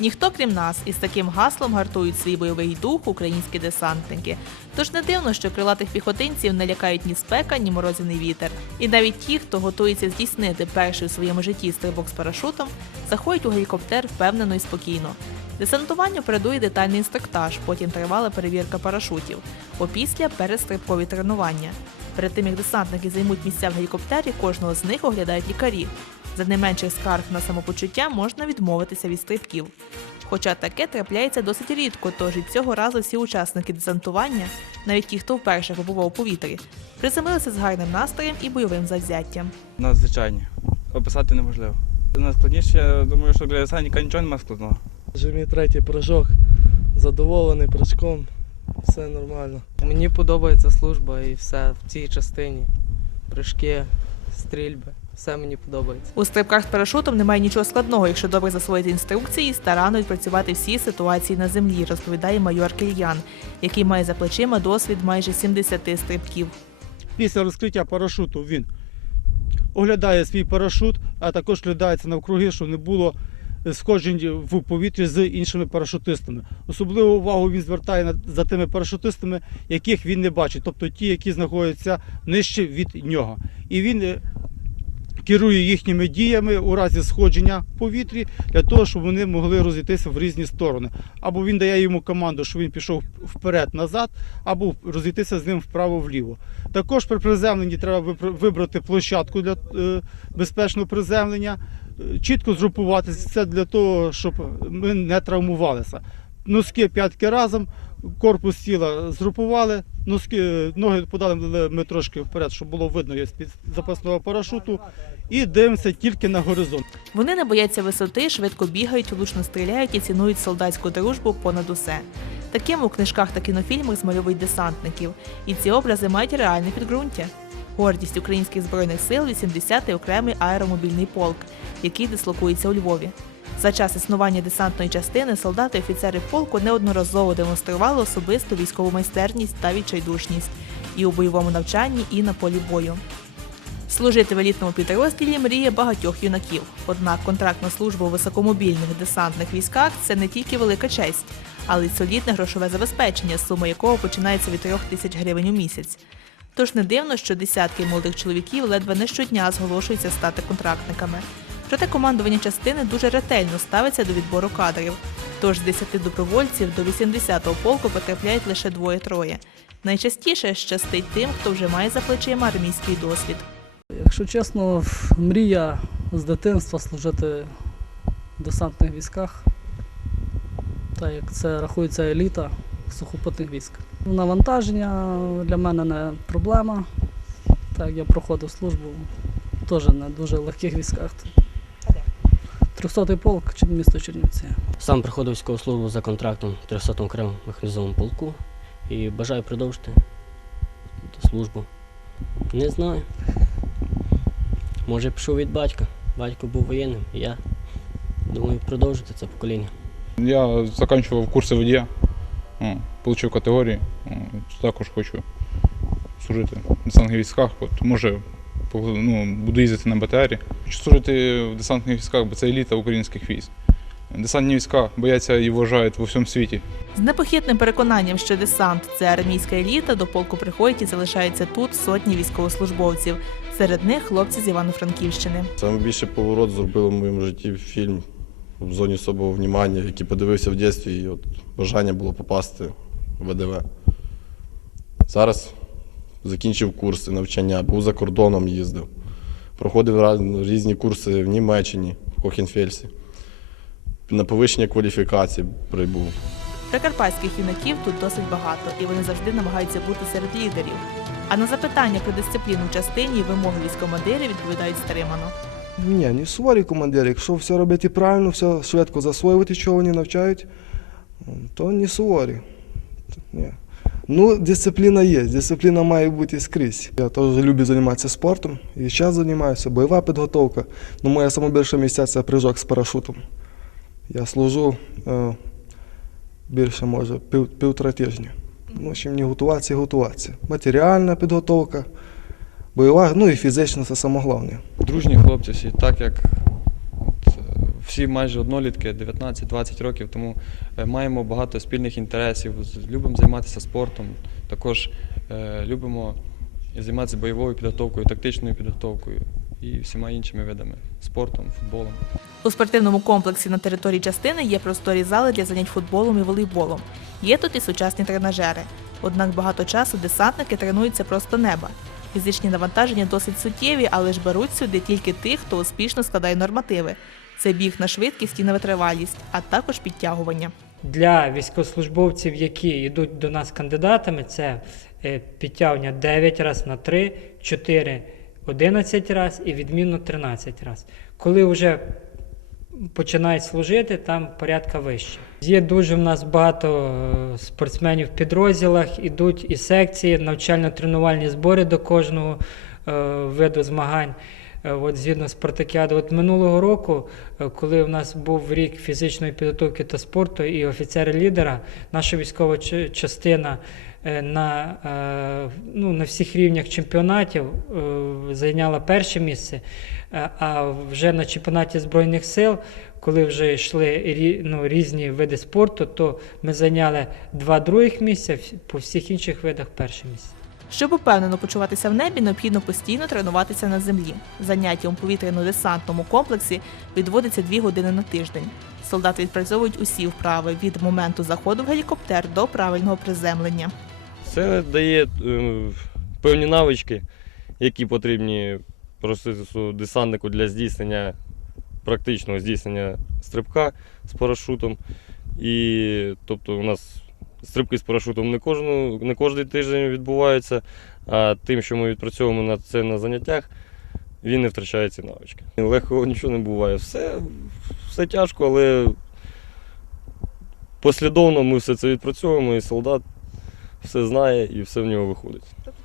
Ніхто крім нас із таким гаслом гартують свій бойовий дух українські десантники. Тож не дивно, що крилатих піхотинців не лякають ні спека, ні морозяний вітер. І навіть ті, хто готується здійснити перший у своєму житті стрибок з парашутом, заходять у гелікоптер впевнено і спокійно. Десантуванню передує детальний інструктаж, потім тривала перевірка парашутів. Опісля передстрибкові тренування. Перед тим як десантники займуть місця в гелікоптері, кожного з них оглядають лікарі. За не менших скарг на самопочуття можна відмовитися від стрибків. Хоча таке трапляється досить рідко, тож і цього разу всі учасники десантування, навіть ті, хто вперше побував у повітрі, приземлилися з гарним настроєм і бойовим завзяттям. Надзвичайні. Описати неможливо. Найскладніше, я думаю, що для десантника нічого немає складного. Вже мій третій прыжок. Задоволений прыжком. Все нормально. Мені подобається служба і все в цій частині. Прыжки, стрільби, все мені подобається. У стрибках з парашутом немає нічого складного, якщо добре засвоїти інструкції і старанно відпрацювати всі ситуації на землі, розповідає майор Кільян, який має за плечима досвід майже 70 стрибків. Після розкриття парашуту він оглядає свій парашут, а також оглядається навкруги, щоб не було сходжень в повітрі з іншими парашутистами. Особливу увагу він звертає на- за тими парашутистами, яких він не бачить, тобто ті, які знаходяться нижче від нього. І він керує їхніми діями у разі сходження в повітрі для того, щоб вони могли розійтися в різні сторони. Або він дає йому команду, щоб він пішов вперед-назад, або розійтися з ним вправо-вліво. Також при приземленні треба вибрати площадку для е, безпечного приземлення, е, чітко згрупуватися. Це для того, щоб ми не травмувалися. Носки п'ятки разом, корпус тіла згрупували, носки, е, ноги подали ми трошки вперед, щоб було видно є з-під запасного парашуту. І дивимося тільки на горизонт. Вони не бояться висоти, швидко бігають, влучно стріляють і цінують солдатську дружбу понад усе. Таким у книжках та кінофільмах змальовують десантників, і ці образи мають реальне підґрунтя. Гордість українських збройних сил 80-й окремий аеромобільний полк, який дислокується у Львові. За час існування десантної частини солдати і офіцери полку неодноразово демонстрували особисту військову майстерність та відчайдушність і у бойовому навчанні, і на полі бою. Служити в елітному підрозділі мріє багатьох юнаків. Однак контракт на службу у високомобільних десантних військах це не тільки велика честь, але й солідне грошове забезпечення, сума якого починається від трьох тисяч гривень у місяць. Тож не дивно, що десятки молодих чоловіків ледве не щодня зголошуються стати контрактниками. Проте командування частини дуже ретельно ставиться до відбору кадрів. Тож з 10 добровольців до 80-го полку потрапляють лише двоє-троє. Найчастіше щастить тим, хто вже має за плечима армійський досвід. Якщо чесно, мрія з дитинства служити в десантних військах, так як це рахується еліта сухопутних військ. Навантаження для мене не проблема. Так, я проходив службу теж не дуже легких військах. 300-й полк, чи місто Чернівці. Сам проходив військову службу за контрактом в 300-му окремому механізованому полку і бажаю продовжити службу. Не знаю. Може пішов від батька. Батько був воєнним, і я думаю продовжити це покоління. Я закінчував курси водія, отримав категорії. Також хочу служити в десантних військах. От, може, ну, буду їздити на БТРі. Хочу служити в десантних військах, бо це еліта українських військ. Десантні війська бояться і вважають в усьому світі. З непохитним переконанням, що десант це армійська еліта, до полку приходять і залишаються тут сотні військовослужбовців. Серед них хлопці з Івано-Франківщини. Саме більший поворот зробив у моєму житті фільм в зоні особого внимання, який подивився в дитинстві, і от бажання було попасти в ВДВ. Зараз закінчив курси навчання, був за кордоном їздив. Проходив різні курси в Німеччині, в Хохенфельсі. На повищення кваліфікації прибув. Прикарпатських юнаків тут досить багато, і вони завжди намагаються бути серед лідерів. А на запитання про дисципліну в частині і вимоги військомандирів відповідають стримано. Ні, не суворі командири. Якщо все робити правильно, все швидко засвоювати, що вони навчають, то не суворі. Ні. Ну, дисципліна є, дисципліна має бути скрізь. Я теж люблю займатися спортом і зараз займаюся, бойова підготовка. Ну, моя найбільша місця це прыжок з парашутом. Я служу е, більше, може, пів, півтора тижня. Ну, чим не готуватися і готуватися. Матеріальна підготовка, бойова, ну і фізична це саме головне. Дружні хлопці всі, так як всі майже однолітки, 19-20 років, тому е, маємо багато спільних інтересів, любимо займатися спортом, також е, любимо займатися бойовою підготовкою, тактичною підготовкою і всіма іншими видами спортом, футболом. У спортивному комплексі на території частини є просторі зали для занять футболом і волейболом. Є тут і сучасні тренажери. Однак багато часу десантники тренуються просто неба. Фізичні навантаження досить суттєві, але ж беруть сюди тільки тих, хто успішно складає нормативи. Це біг на швидкість і на витривалість, а також підтягування. Для військовослужбовців, які йдуть до нас кандидатами, це е, підтягування 9 разів на 3, 4, 11 разів і відмінно 13 разів. Коли вже починають служити, там порядка вище. Є дуже в нас багато е, спортсменів в підрозділах, ідуть і секції, навчально-тренувальні збори до кожного е, виду змагань. Е, От згідно спартакіади, от минулого року, е, коли у нас був рік фізичної підготовки та спорту і офіцери лідера, наша військова частина е, на, ну, на всіх рівнях чемпіонатів зайняла перше місце. А вже на чемпіонаті Збройних сил, коли вже йшли ну, різні види спорту, то ми зайняли два других місця, по всіх інших видах перше місце. Щоб упевнено почуватися в небі, необхідно постійно тренуватися на землі. Заняття у повітряно-десантному комплексі відводиться 2 години на тиждень. Солдати відпрацьовують усі вправи від моменту заходу в гелікоптер до правильного приземлення. Це дає е, певні навички, які потрібні просто десантнику для здійснення практичного здійснення стрибка з парашутом. І тобто у нас стрибки з парашутом не кожну, не кожен тиждень відбуваються, а тим, що ми відпрацьовуємо на це на заняттях, він не втрачає ці навички. Легко нічого не буває. Все, все тяжко, але послідовно ми все це відпрацьовуємо, і солдат все знає і все в нього виходить.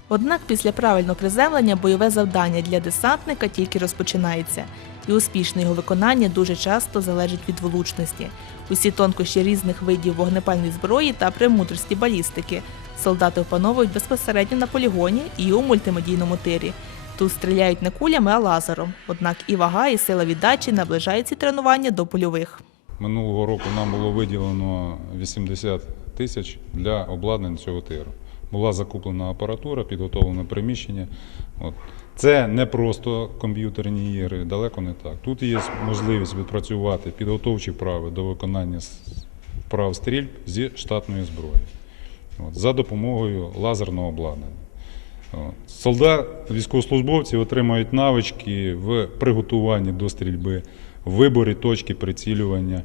Однак після правильного приземлення бойове завдання для десантника тільки розпочинається, і успішне його виконання дуже часто залежить від влучності. Усі тонкощі різних видів вогнепальної зброї та премудрості балістики солдати опановують безпосередньо на полігоні і у мультимедійному тирі. Тут стріляють не кулями, а лазером. Однак і вага, і сила віддачі наближають ці тренування до польових. Минулого року нам було виділено 80 тисяч для обладнання цього тиру. Була закуплена апаратура, підготовлене приміщення. От. Це не просто комп'ютерні ігри, далеко не так. Тут є можливість відпрацювати підготовчі вправи до виконання вправ стрільб зі штатної зброї от, за допомогою лазерного обладнання. От. Солдат, військовослужбовці отримають навички в приготуванні до стрільби, в виборі точки прицілювання,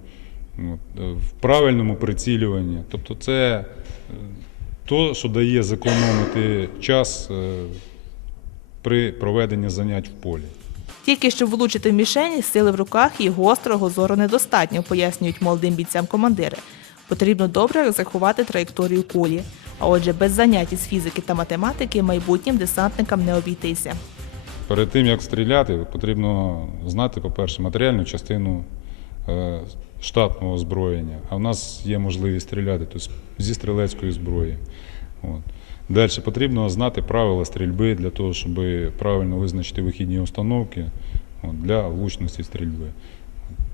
е, в правильному прицілюванні. Тобто це е, то, що дає зекономити час е, при проведенні занять в полі. Тільки щоб влучити в мішені, сили в руках і гострого зору недостатньо, пояснюють молодим бійцям командири. Потрібно добре розрахувати траєкторію кулі. А отже, без занять із фізики та математики майбутнім десантникам не обійтися. Перед тим, як стріляти, потрібно знати, по-перше, матеріальну частину е, штатного озброєння. А в нас є можливість стріляти тобто, зі стрілецької зброї. От. Далі потрібно знати правила стрільби для того, щоб правильно визначити вихідні установки для влучності стрільби.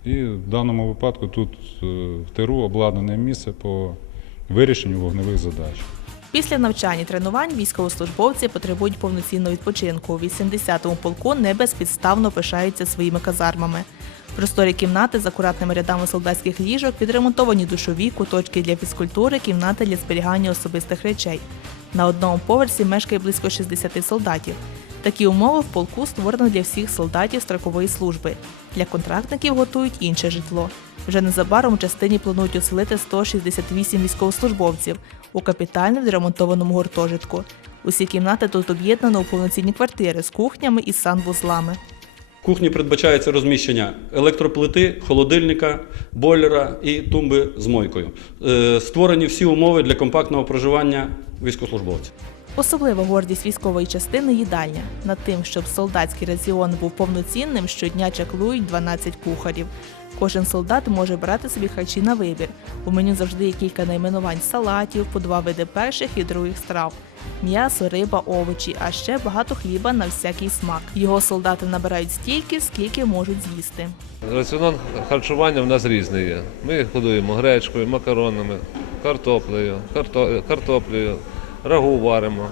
І в даному випадку тут е, в тиру обладнане місце по вирішенню вогневих задач. Після навчань і тренувань військовослужбовці потребують повноцінного відпочинку. У 80-му полку не безпідставно пишаються своїми казармами. Просторі кімнати з акуратними рядами солдатських ліжок, відремонтовані душові, куточки для фізкультури, кімнати для зберігання особистих речей. На одному поверсі мешкає близько 60 солдатів. Такі умови в полку створено для всіх солдатів строкової служби. Для контрактників готують інше житло. Вже незабаром у частині планують оселити 168 військовослужбовців у капітально відремонтованому гуртожитку. Усі кімнати тут об'єднано у повноцінні квартири з кухнями і санвузлами. Кухні передбачається розміщення електроплити, холодильника, бойлера і тумби з мойкою. Е, Створені всі умови для компактного проживання військовослужбовців. Особлива гордість військової частини їдальня. Над тим, щоб солдатський раціон був повноцінним, щодня чаклують 12 кухарів. Кожен солдат може брати собі харчі на вибір. У меню завжди є кілька найменувань салатів, по два види перших і других страв. М'ясо, риба, овочі, а ще багато хліба на всякий смак. Його солдати набирають стільки, скільки можуть з'їсти. Раціон харчування в нас різний є. Ми годуємо гречкою, макаронами, картоплею, карто, картоплею, рагу варимо.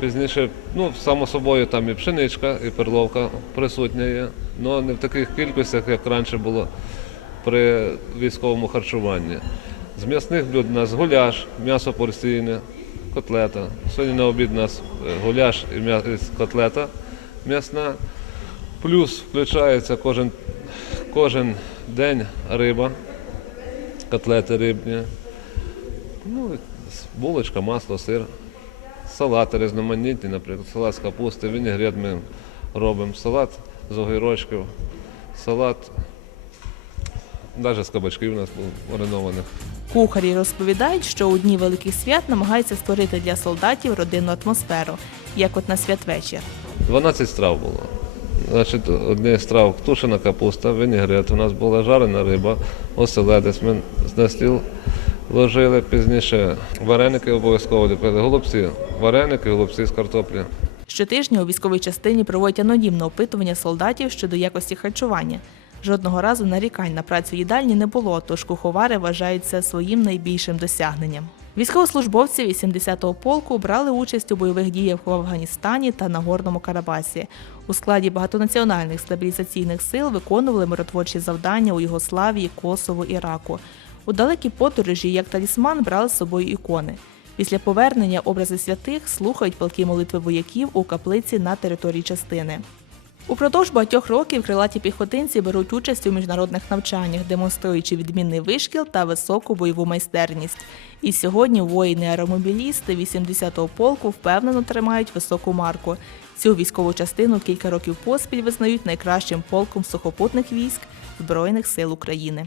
Пізніше, ну, само собою, там і пшеничка, і перловка присутня є, але не в таких кількостях, як раніше було при військовому харчуванні. З м'ясних блюд у нас гуляш, м'ясо порційне, котлета. Сьогодні на обід у нас е, гуляш і котлета м'ясна. Плюс включається кожен, кожен день риба, котлети рибні, ну, булочка, масло, сир, салати різноманітні, наприклад, салат з капусти, вінігрет ми робимо, салат з огірочків, салат, навіть з кабачків у нас маринованих. Кухарі розповідають, що у дні великих свят намагаються створити для солдатів родинну атмосферу, як от на святвечір. 12 страв було. Значить, одне з страв тушена капуста, вінігрет, у нас була жарена риба, оселедець. Ми на стіл ложили пізніше. Вареники обов'язково ліпили, голубці, вареники, голубці з картоплі. Щотижня у військовій частині проводять анонімне опитування солдатів щодо якості харчування. Жодного разу нарікань на працю їдальні не було, тож куховари вважають це своїм найбільшим досягненням. Військовослужбовці 80-го полку брали участь у бойових діях в Афганістані та Нагорному Карабасі. У складі багатонаціональних стабілізаційних сил виконували миротворчі завдання у Югославії, Косово, Іраку. У далекі подорожі як талісман брали з собою ікони. Після повернення образи святих слухають палки молитви вояків у каплиці на території частини. Упродовж багатьох років крилаті піхотинці беруть участь у міжнародних навчаннях, демонструючи відмінний вишкіл та високу бойову майстерність. І сьогодні воїни-аеромобілісти 80-го полку впевнено тримають високу марку. Цю військову частину кілька років поспіль визнають найкращим полком сухопутних військ Збройних сил України.